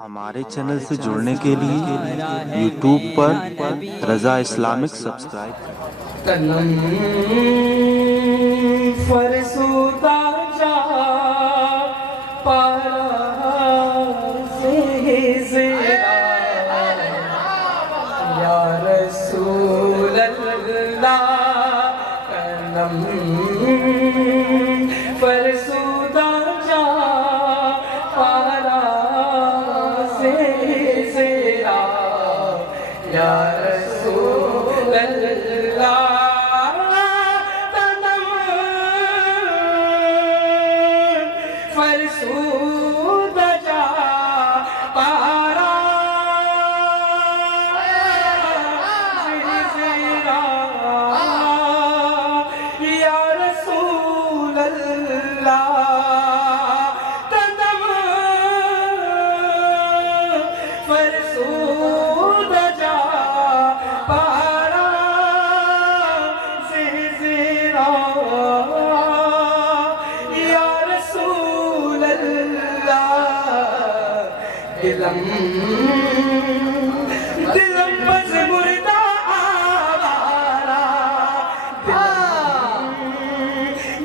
ہمارے چینل سے جڑنے کے لیے یوٹیوب پر رضا اسلامک سبسکرائب کریں۔ تنم فرسودہ جا پارا سے زیرا یا رسول اللہ تنم فرسودہ جا پارا سے زیرا یا رسول اللہ دلم بز مردہ آوارا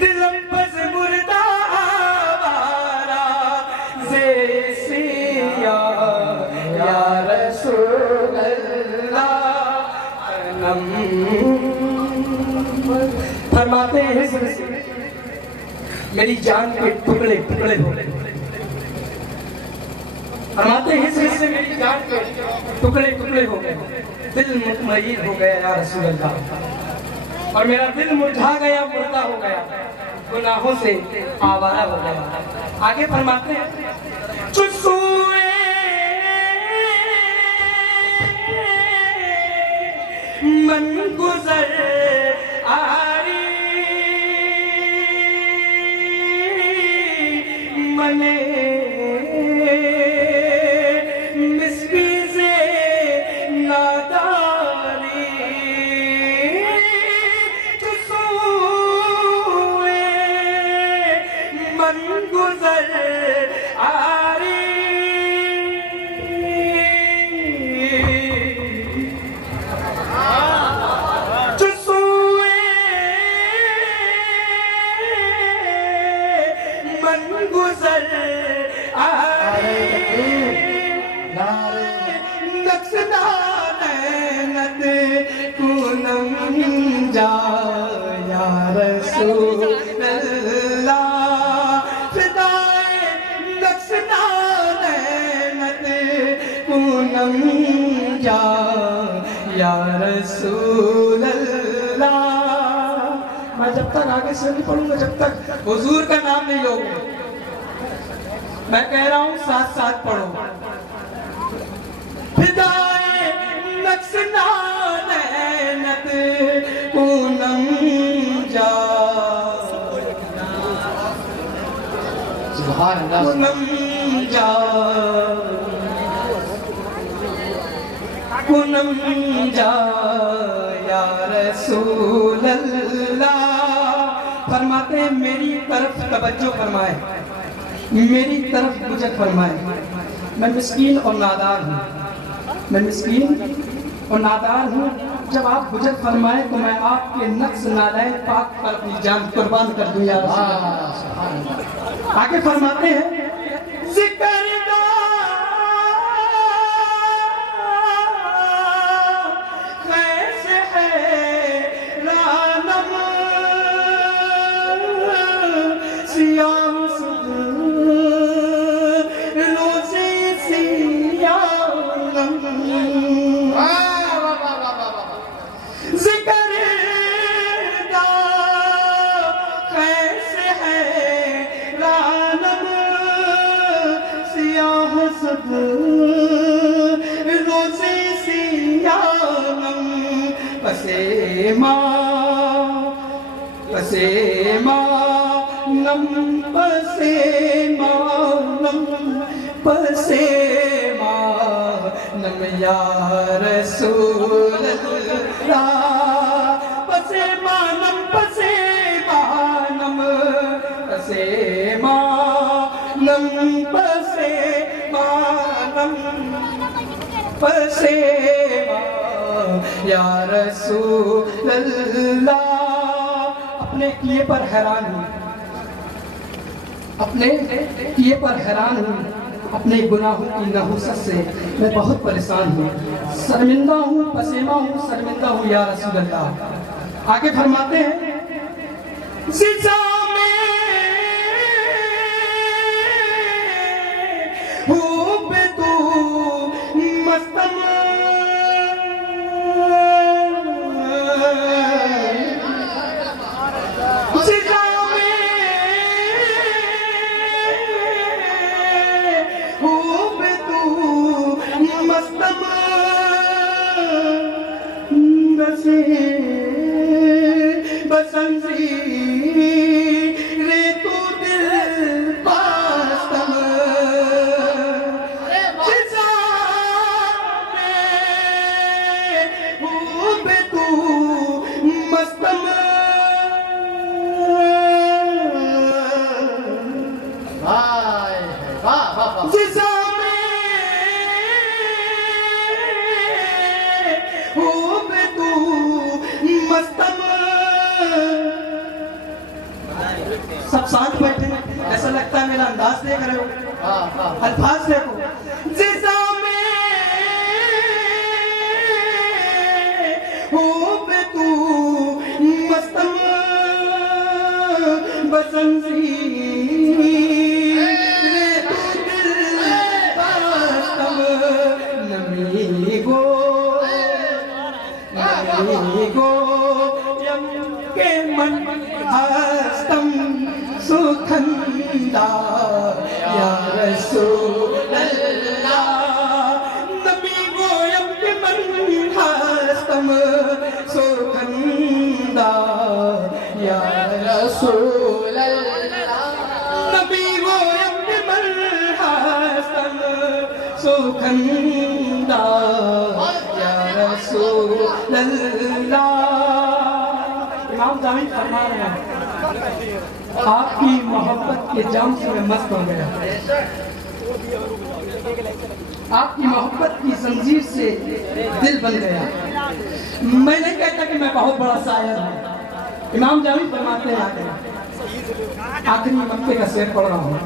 دلم بز مردہ آوارا زیسیا یا رسول اللہ فرماتے ہیں میری جان کے ٹکڑے ٹکڑے ہو گئے، فرماتے ہیں اس سے میری جان کے ٹکڑے ٹکڑے ہو گئے، دل مطمئن ہو گیا یا رسول اللہ، اور میرا دل مرجھا گیا، مردہ ہو گیا، گناہوں سے آوارہ ہو گیا۔ آگے فرماتے ہیں چسوئے من گزر آری منے جا یا رسول اللہ فدائے نقصنا نعمت پونم جا یا رسول اللہ۔ میں جب تک آگے سے نہیں پڑھوں گا جب تک حضور کا نام نہیں لو گے، میں کہہ رہا ہوں ساتھ ساتھ پڑھو۔ فدائے نقصنا نعمت پونم جا پونم جا پونم جا یا رسول اللہ۔ فرماتے ہیں میری طرف توجہ فرمائے، میری طرف رجوع فرمائے، میں مسکین اور نادار ہوں، میں مسکین اور نادار ہوں، جب آپ حجت فرمائیں تو میں آپ کے نقص نالائق پاک پر اپنی جان قربان کر دوں یا رسول اللہ۔ آگے فرماتے ہیں ذکر دا خیس ہے رانم سیاہ سد روزی سیاہ ذکر دا خیس ہے رانم سیاہ سد روزی سیاہم پسے ماں نم پسے ماں نم یا رسول اللہ پسے مانم پسے مانم کرم پسیما یا رسول اللہ. اپنے کیے پر حیران ہوں، اپنے کیے پر حیران ہوں، اپنے گناہوں کی نحوست سے میں بہت پریشان ہوں، شرمندہ ہوں، پسیما ہوں، شرمندہ ہوں یا رسول اللہ. آگے فرماتے ہیں زیزا میں خوب تو مستم زیزا میں خوب تو مستم بسے بسنزیر تو دل پاستم جزا میں خوب تو مستم جزا میں خوب تو مستم. سب ساتھ بیٹھے ہیں، ایسا لگتا ہے میرا انداز دیکھ رہے ہو، الفاظ دیکھو. زیزا میں خوب تو مستم بسنزیر تو دل پاستم نمی گو یم کے من ہستم سکھندا یا رسول اللہ. نبی گویم کے من ہستم سکھندا یا رسول اللہ. نبی گویم کے من ہستم سکھندا یا رسول اللہ. امام جامی فرما رہے ہیں آپ کی محبت کے جام سے میں مست ہو گیا، آپ کی محبت کی زنجیر سے دل بن گیا. میں نہیں کہتا کہ میں بہت بڑا شاعر ہوں. امام جامی فرماتے ہیں آخری مکے کا شعر پڑھ رہا ہوں.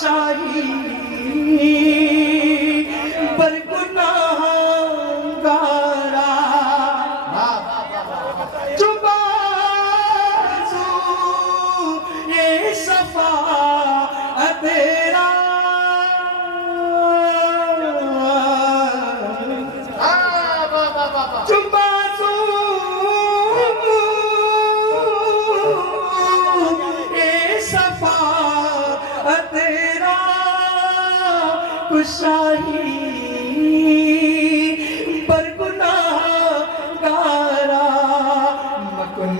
شاہی برگناہ گارا جو بازو یہ صفا تیرا جو بازو یہ صفا تیرا شاہی برگناہ گارا مکن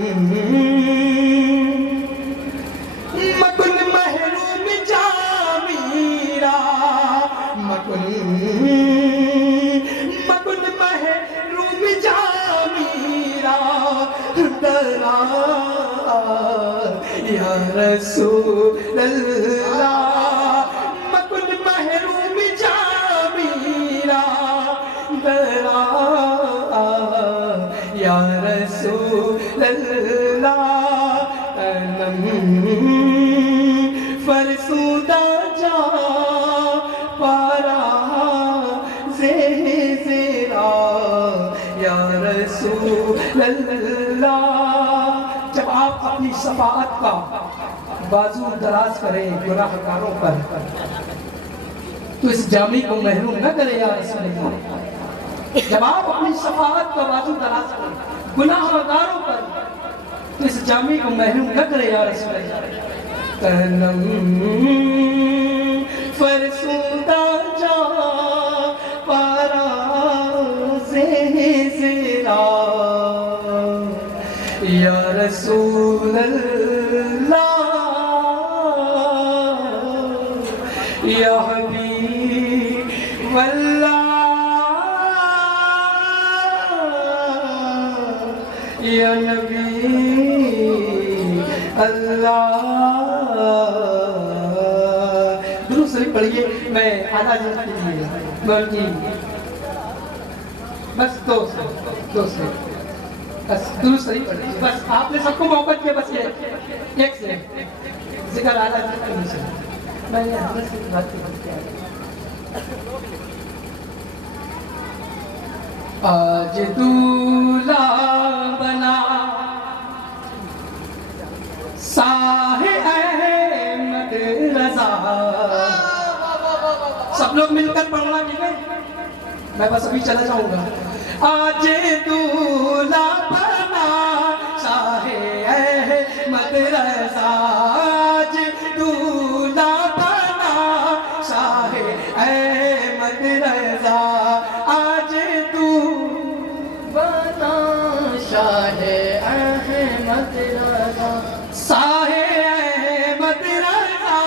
محروم جامیرا مکن محروم جامیرا درا یا رسول اللہ. یا رسول اللہ فرسودہ جا پارا زیرا یا رسول اللہ. جب آپ اپنی شفاعت کا بازو دراز کریں گناہ گاروں پر تو اس جامی کو محروم نہ کرے یا رسول اللہ. جب آپ اپنی شفاعت کا بازو دراز کریں گناہ گاروں پر تو اس جامی کو محروم نہ کرے یا رسول اللہ. تنم فرسودہ جا پارا زیرا یا رسول اللہ یا حبیب واللہ یا نبی اللہ. درود شریف پڑھیے. میں آدھا جلد کیجیے بلکہ بس دو سے بس درود شریف پڑھیے. بس آپ نے سب کو محبت کیا. بس یہ ایک سے ذکر آدھا جلد کرنے سے میں نے حضرت سے بات کی. آج دولہا بنا شاہ احمد رضا. سب لوگ مل کر پڑھنا. ٹھیک ہے میں بس ابھی چلا جاؤں گا. آج دولہا بنا شاہ احمد رضا. آج دولہا بنا شاہ احمد رضا. آج شاہ احمد رضا. شاہ احمد رضا.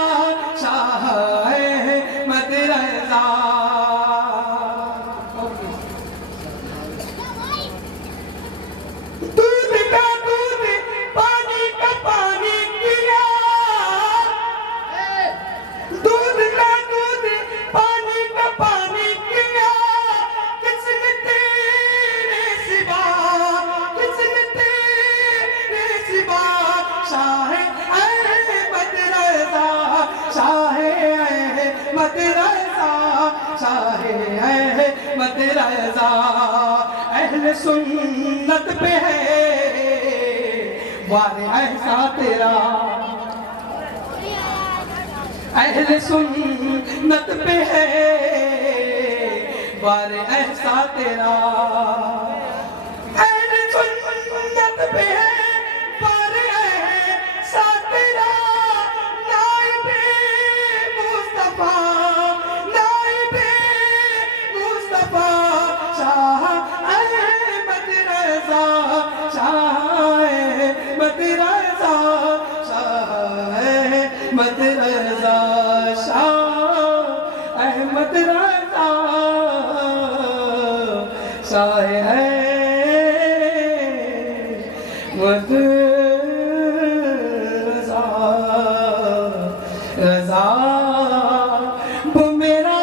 شاہ احمد رضا. دودھ کا دودھ پانی کا پانی کیا. دودھ کا دودھ پانی کا پانی کیا. کس نے تیرے سوا شاہ احمد رضا. شاہ احمد رضا. شاہ احمد رضا. اہل سنت پہ ہے وار ایسا تیرا. اہل سنت پہ ہے وار ایسا تیرا. اہل سنت پہ ہے رضا وہ میرا